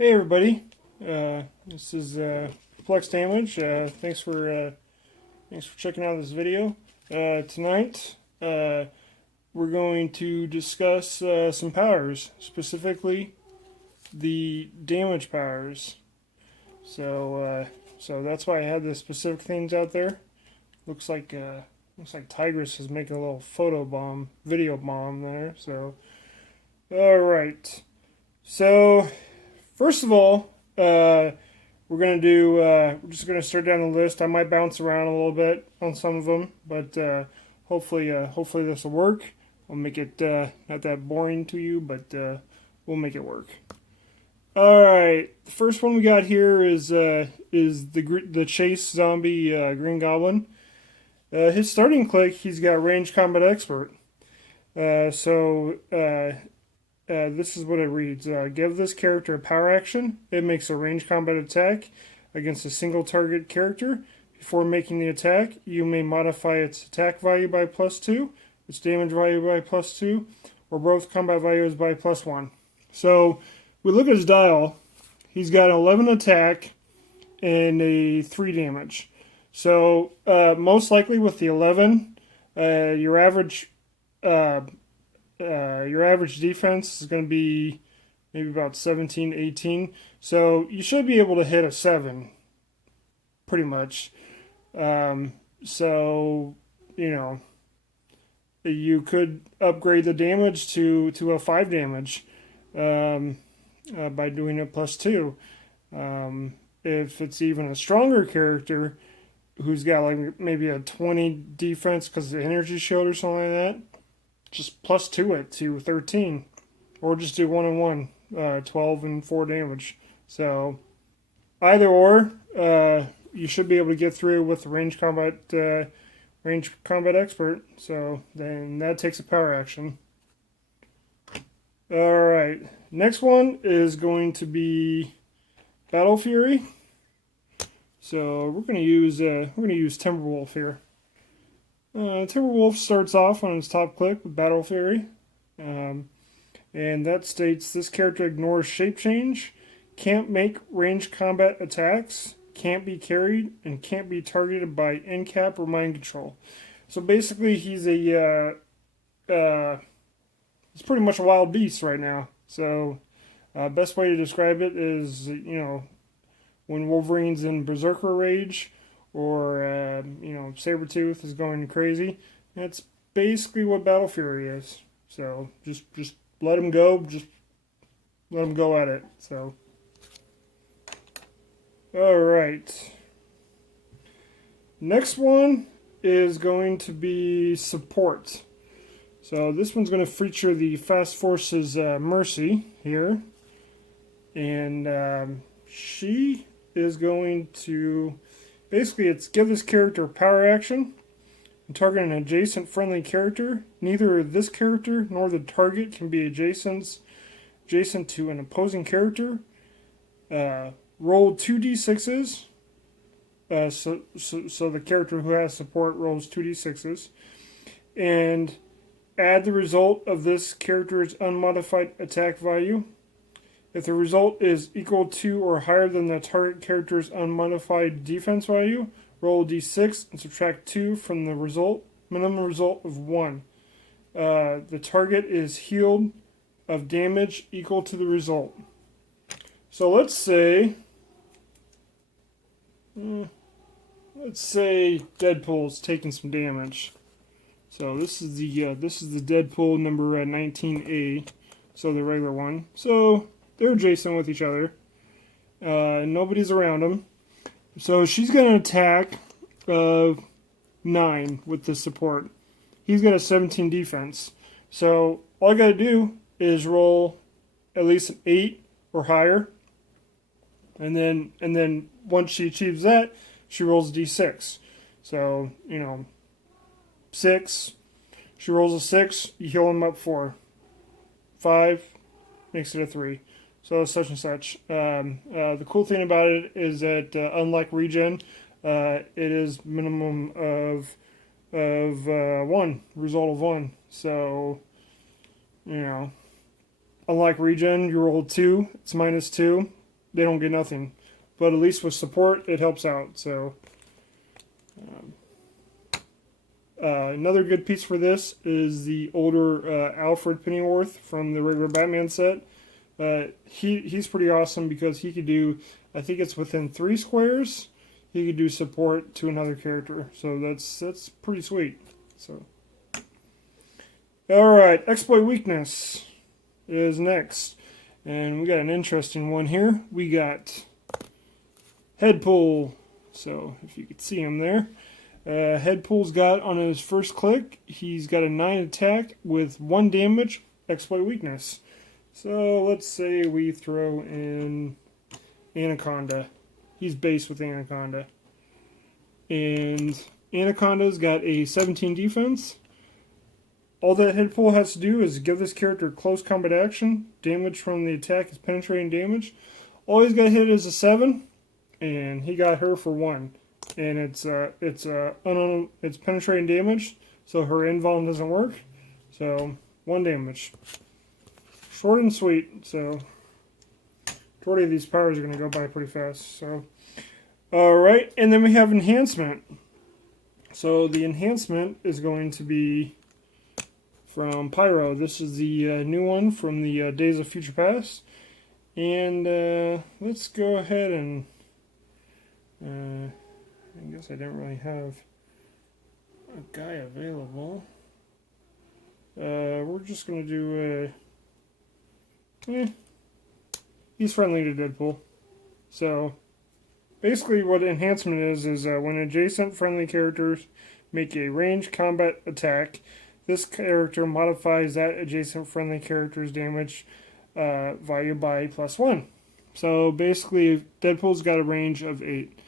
Hey everybody, this is Perplex Damage. Thanks for checking out this video. Tonight we're going to discuss some powers, specifically the damage powers. So that's why I had the specific things out there. Looks like Tigress is making a little video bomb there. So all right. So first of all, we're just gonna start down the list. I might bounce around a little bit on some of them, but hopefully this will work. I'll make it not that boring to you, but we'll make it work. All right, the first one we got here is the Chase Zombie Green Goblin. His starting click, he's got Range Combat Expert. This is what it reads. Give this character a power action. It makes a ranged combat attack against a single target character. Before making the attack, you may modify its attack value by +2, its damage value by +2, or both combat values by +1. So, we look at his dial. He's got 11 attack and a 3 damage. So, most likely with the 11, your average defense is going to be maybe about 17, 18. So you should be able to hit a 7, pretty much. So, you could upgrade the damage to a 5 damage by doing it +2. If it's even a stronger character who's got like maybe a 20 defense because of the energy shield or something like that, just +2 it to 13, or just do 1 and 1, 12 and 4 damage. So either or, you should be able to get through with the range combat expert. So then that takes a power action. All right, next one is going to be Battle Fury. So we're gonna use Timberwolf here. Timberwolf starts off on his top click with Battle Fury, and that states this character ignores shape change, can't make ranged combat attacks, can't be carried, and can't be targeted by NCAP or mind control. So basically, he's pretty much a wild beast right now. So best way to describe it is, when Wolverine's in Berserker Rage, or Sabretooth is going crazy. That's basically what Battle Fury is. So just let him go. Just let him go at it. So all right. Next one is going to be support. So this one's going to feature the Fast Forces Mercy here, and she is going to. Basically, it's give this character a power action and target an adjacent friendly character. Neither this character nor the target can be adjacent to an opposing character. Roll 2d6s. So the character who has support rolls 2d6s. And add the result of this character's unmodified attack value. If the result is equal to or higher than the target character's unmodified defense value, roll a d6 and subtract 2 from the minimum result of 1. The target is healed of damage equal to the result. So let's say Deadpool's taking some damage. So this is the Deadpool number 19A, so the regular one. So they're adjacent with each other. Nobody's around them. So she's going to attack 9 with the support. He's got a 17 defense. So all I got to do is roll at least an 8 or higher. And then once she achieves that, she rolls a d6. So, 6. She rolls a 6, you heal him up 4. 5 makes it a 3. So such and such. The cool thing about it is that unlike regen, it is minimum of 1, result of 1. So, unlike regen, you roll 2, it's -2. they don't get nothing. But at least with support, it helps out. So another good piece for this is the older Alfred Pennyworth from the regular Batman set. He's pretty awesome because he could do, I think it's within 3 squares, he could do support to another character. So that's pretty sweet. So, all right, exploit weakness is next, and we got an interesting one here. We got head pull. So if you could see him there. Head pull's got on his first click, he's got a 9 attack with 1 damage, exploit weakness. So let's say we throw in Anaconda. He's based with Anaconda. And Anaconda's got a 17 defense. All that head pull has to do is give this character close combat action. Damage from the attack is penetrating damage. All he's got to hit is a 7, and he got her for 1. And it's penetrating damage, so her invuln doesn't work. So 1 damage. Short and sweet. So majority of these powers are going to go by pretty fast. So all right, and then we have enhancement. So the enhancement is going to be from Pyro. This is the new one from the Days of Future Past. And let's go ahead and I guess I didn't really have a guy available. We're just going to do he's friendly to Deadpool. So basically what enhancement is when adjacent friendly characters make a ranged combat attack, this character modifies that adjacent friendly character's damage value by +1. So basically Deadpool's got a range of 8.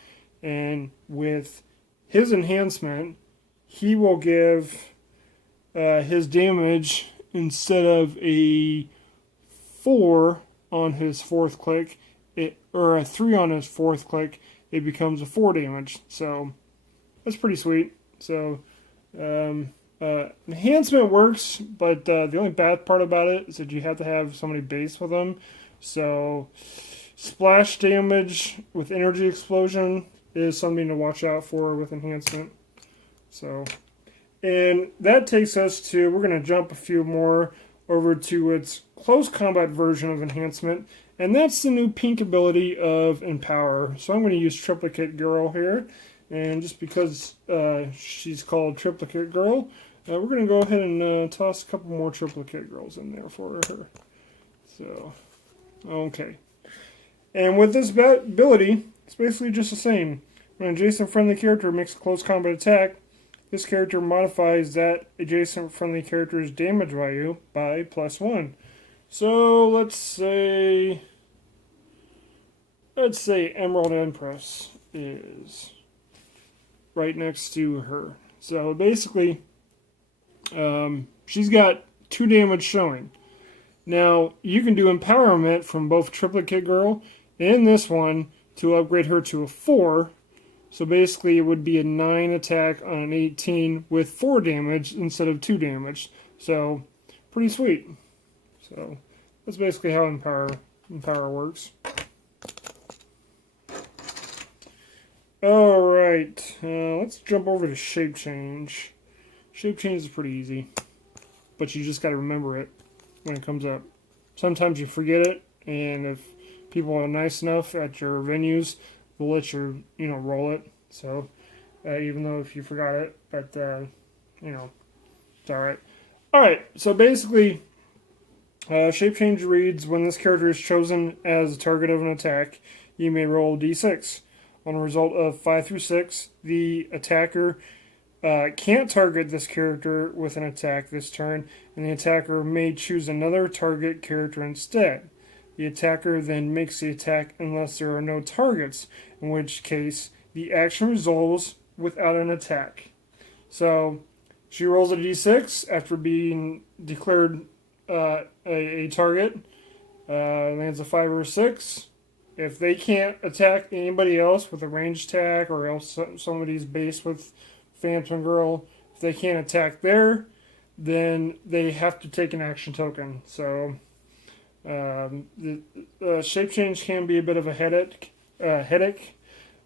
And with his enhancement, he will give his damage, instead of a 4 on his 4th click, or a 3 on his 4th click, it becomes a 4 damage. So that's pretty sweet. So enhancement works, but the only bad part about it is that you have to have somebody base with them. So splash damage with energy explosion is something to watch out for with enhancement. So, and that takes us to, we're going to jump a few more over to its close combat version of enhancement, and that's the new pink ability of Empower. So I'm going to use Triplicate Girl here, and just because she's called Triplicate Girl, we're going to go ahead and toss a couple more Triplicate Girls in there for her. So, okay. And with this ability, it's basically just the same. When an adjacent friendly character makes a close combat attack, this character modifies that adjacent friendly character's damage value by +1. So let's say Emerald Empress is right next to her. So basically, she's got 2 damage showing. Now, you can do Empowerment from both Triplicate Girl and this one to upgrade her to a 4. So basically, it would be a 9 attack on an 18 with 4 damage instead of 2 damage. So, pretty sweet. So, that's basically how Empower works. Alright, let's jump over to Shape Change. Shape Change is pretty easy, but you just got to remember it when it comes up. Sometimes you forget it, and if people are nice enough at your venues, they'll let you, roll it. So, even though if you forgot it, but, it's alright. Alright, so basically, Shape Change reads, when this character is chosen as a target of an attack, you may roll d6. On a result of 5 through 6, the attacker can't target this character with an attack this turn, and the attacker may choose another target character instead. The attacker then makes the attack unless there are no targets, in which case the action resolves without an attack. So she rolls a d6 after being declared a target, lands a 5 or 6. If they can't attack anybody else with a ranged attack, or else somebody's based with Phantom Girl, if they can't attack there, then they have to take an action token. So shape change can be a bit of a headache.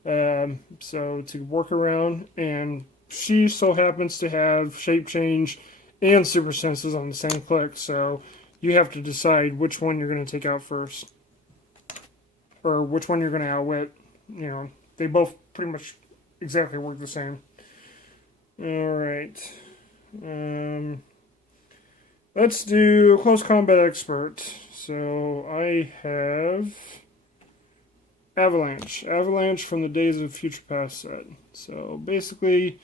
So to work around, and she so happens to have shape change and super senses on the same click, so you have to decide which one you're going to take out first, or which one you're going to outwit. You know, they both pretty much exactly work the same. All right. Let's do Close Combat Expert. So I have Avalanche. Avalanche from the Days of Future Past set. So basically,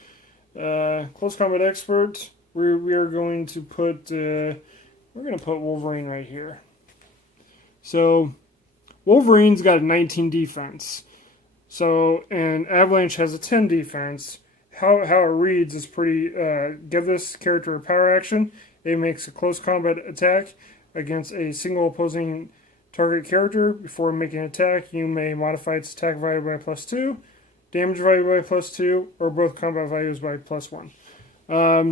Close Combat Expert, we are going to put Wolverine right here. So Wolverine's got a 19 defense. So, and Avalanche has a 10 defense. How it reads is pretty, give this character a power action. It makes a close combat attack against a single opposing target character. Before making an attack, you may modify its attack value by +2, damage value by +2, or both combat values by +1.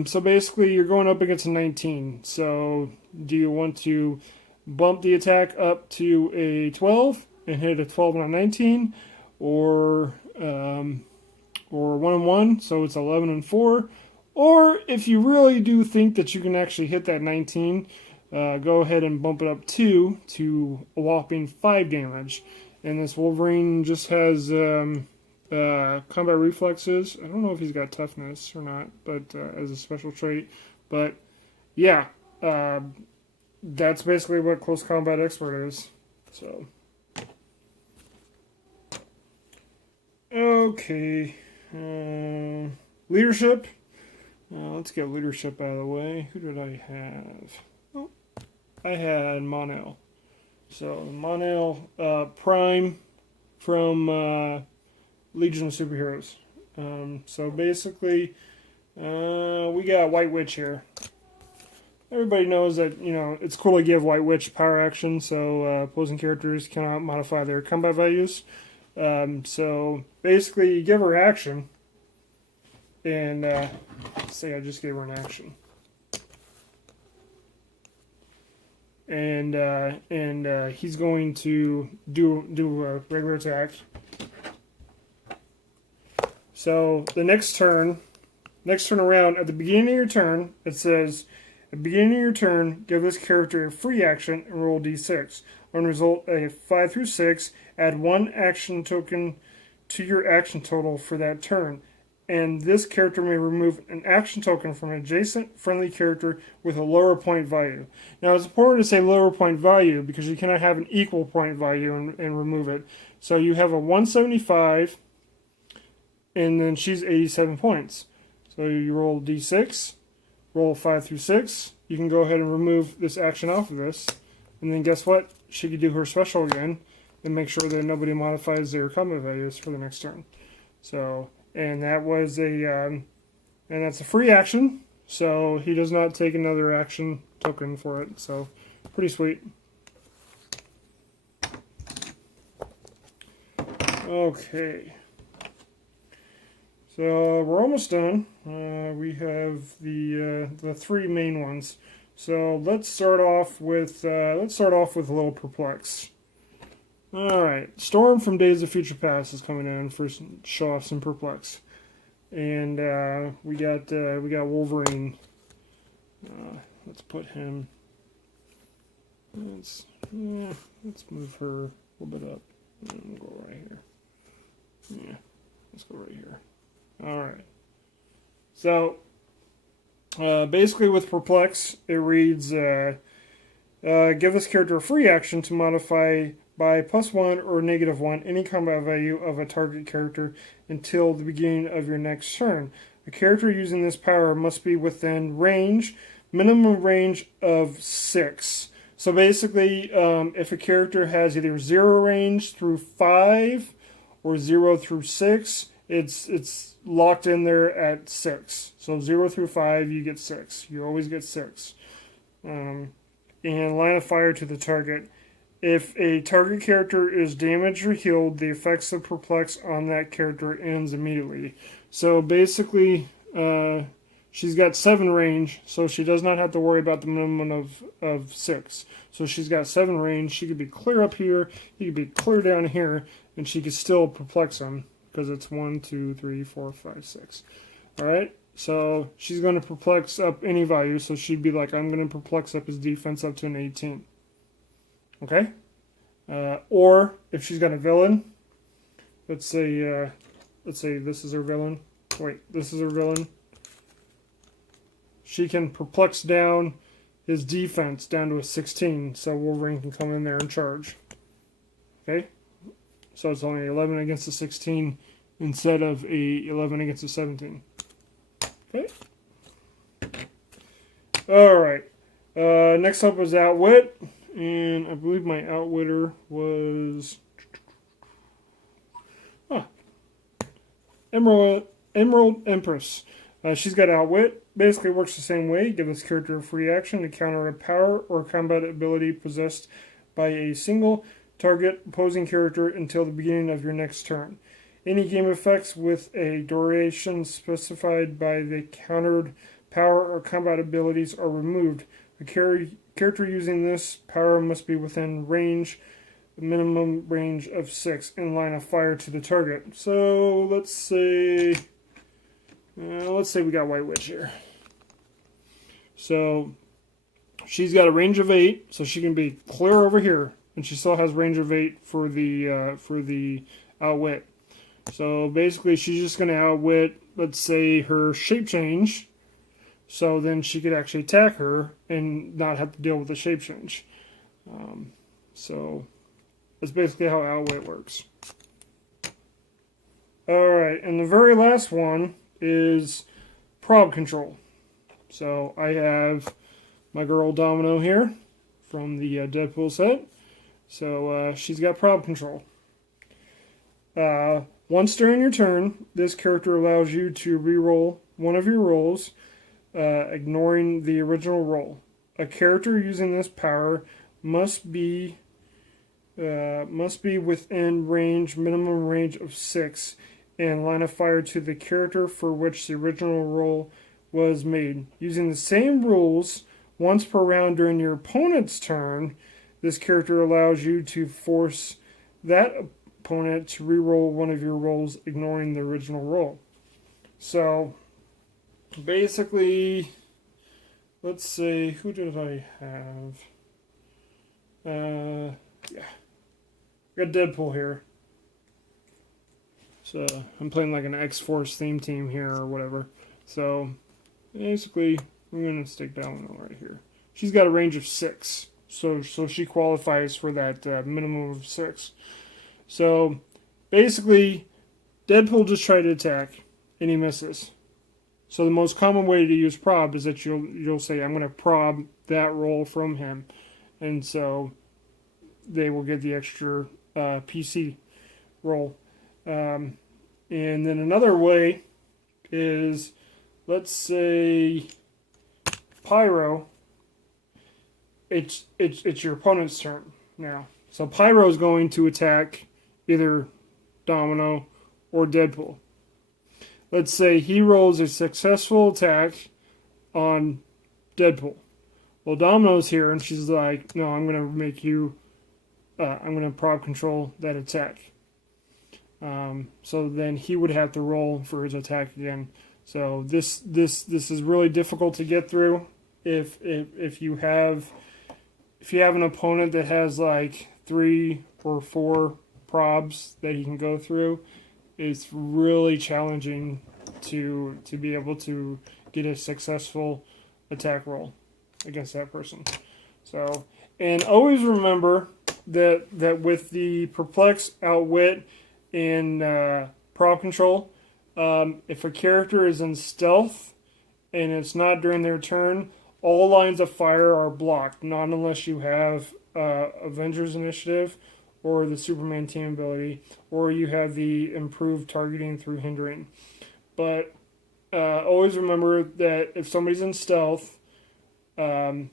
So basically, you're going up against a 19. So do you want to bump the attack up to a 12 and hit a 12 and a 19, or 1-1, so it's 11 and 4? Or if you really do think that you can actually hit that 19, go ahead and bump it up 2 to a whopping 5 damage. And this Wolverine just has combat reflexes. I don't know if he's got toughness or not, but as a special trait. But yeah, that's basically what Close Combat Expert is. So okay, leadership. Let's get leadership out of the way. Who did I have? Oh, I had Mon-El. So Mon-El Prime from Legion of Superheroes. So basically, we got White Witch here. Everybody knows that, you know, it's cool to give White Witch power action, so opposing characters cannot modify their combat values. So basically, you give her action, and say I just gave her an action, and he's going to do a regular attack. So the next turn around, at the beginning of your turn, it says, at the beginning of your turn, give this character a free action and roll d6. On result, a 5 through 6, add 1 action token to your action total for that turn. And this character may remove an action token from an adjacent friendly character with a lower point value. Now, it's important to say lower point value because you cannot have an equal point value and remove it. So you have a 175, and then she's 87 points. So you roll d6, roll 5 through 6. You can go ahead and remove this action off of this. And then guess what? She could do her special again and make sure that nobody modifies their combat values for the next turn. So, and that was and that's a free action. So he does not take another action token for it. So pretty sweet. Okay. So we're almost done. We have the 3 main ones. So let's start off with a little Perplex. All right, Storm from Days of Future Past is coming in for show off some Perplex, and we got Wolverine. Let's put him. Let's move her a little bit up. And we'll go right here. Yeah, let's go right here. All right. So basically, with Perplex, it reads: give this character a free action to modify by +1 or -1 any combat value of a target character until the beginning of your next turn. A character using this power must be within range, minimum range of 6. So basically, if a character has either 0 range through 5 or 0 through 6, it's locked in there at 6. So 0 through 5, you get 6. You always get 6. And line of fire to the target. If a target character is damaged or healed, the effects of Perplex on that character ends immediately. So basically, She's got 7 range, so she does not have to worry about the minimum of 6. So she's got 7 range. She could be clear up here. He could be clear down here, and she could still perplex him because it's 1, 2, 3, 4, 5, 6. All right. So she's going to perplex up any value. So she'd be like, I'm going to perplex up his defense up to an 18. Okay. Or if she's got a villain, let's say this is her villain. Wait, this is her villain. She can perplex down his defense down to a 16, so Wolverine can come in there and charge. Okay? So it's only 11 against a 16 instead of a 11 against a 17. Okay? Alright. Next up was Outwit, and I believe my Outwitter was... Emerald Empress. She's got Outwit. Basically works the same way. Give this character a free action to counter a power or combat ability possessed by a single target opposing character until the beginning of your next turn. Any game effects with a duration specified by the countered power or combat abilities are removed. A character using this power must be within range, minimum range of 6 in line of fire to the target. So let's say we got White Witch here. So she's got a range of 8, so she can be clear over here, and she still has range of 8 for the Outwit. So basically, she's just going to outwit, let's say, her shape change, so then she could actually attack her and not have to deal with the shape change. So that's basically how outwit works. Alright, and the very last one is prob control. So I have my girl Domino here from the Deadpool set. So she's got prob control. Once during your turn, this character allows you to re-roll one of your rolls, ignoring the original roll. A character using this power must be within range, minimum range of 6, and line of fire to the character for which the original roll was made. Using the same rules once per round during your opponent's turn, this character allows you to force that opponent to re-roll one of your rolls, ignoring the original roll. So basically, let's say, who did I have? Yeah, I got Deadpool here. So I'm playing like an X-Force theme team here or whatever. So basically, I'm going to stick Domino right here. She's got a range of 6. So she qualifies for that minimum of 6. So basically, Deadpool just tried to attack, and he misses. So the most common way to use prob is that you'll say, I'm going to prob that roll from him. And so they will get the extra PC roll. And then another way is, let's say, Pyro. It's your opponent's turn now. So Pyro is going to attack either Domino or Deadpool. Let's say he rolls a successful attack on Deadpool. Well, Domino's here, and she's like, no, I'm going to make you, I'm going to prob control that attack. So then he would have to roll for his attack again. So this is really difficult to get through if you have an opponent that has like 3 or 4 probs that he can go through. It's really challenging to be able to get a successful attack roll against that person. So, and always remember that with the Perplex, Outwit, and prob control, if a character is in stealth and it's not during their turn, all lines of fire are blocked, not unless you have Avengers Initiative or the Superman team ability, or you have the improved targeting through hindering. But always remember that if somebody's in stealth, and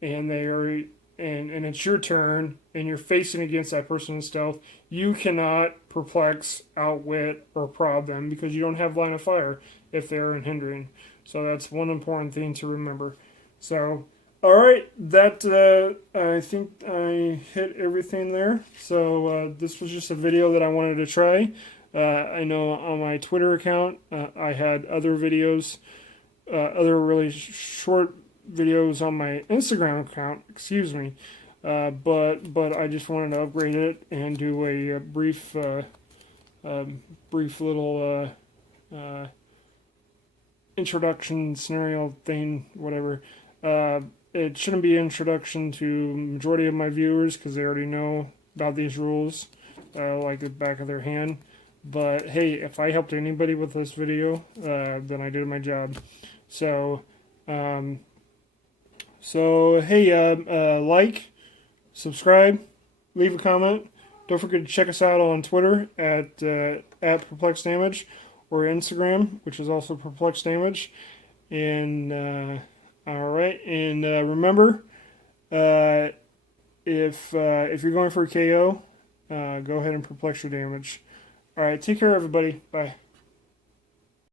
it's your turn, and you're facing against that person in stealth, you cannot perplex, outwit, or prob them because you don't have line of fire if they're in hindering. So that's one important thing to remember. So, all right, that I think I hit everything there. So this was just a video that I wanted to try. I know on my Twitter account I had other videos, other really short videos on my Instagram account. Excuse me, but I just wanted to upgrade it and do a brief little introduction scenario thing, whatever. It shouldn't be an introduction to majority of my viewers because they already know about these rules like the back of their hand. But hey, if I helped anybody with this video, then I did my job. So, hey, like, subscribe, leave a comment. Don't forget to check us out on Twitter at Perplex Damage, or Instagram, which is also Perplex Damage. And all right, and remember, if you're going for a KO, go ahead and perplex your damage. All right, take care, everybody. Bye.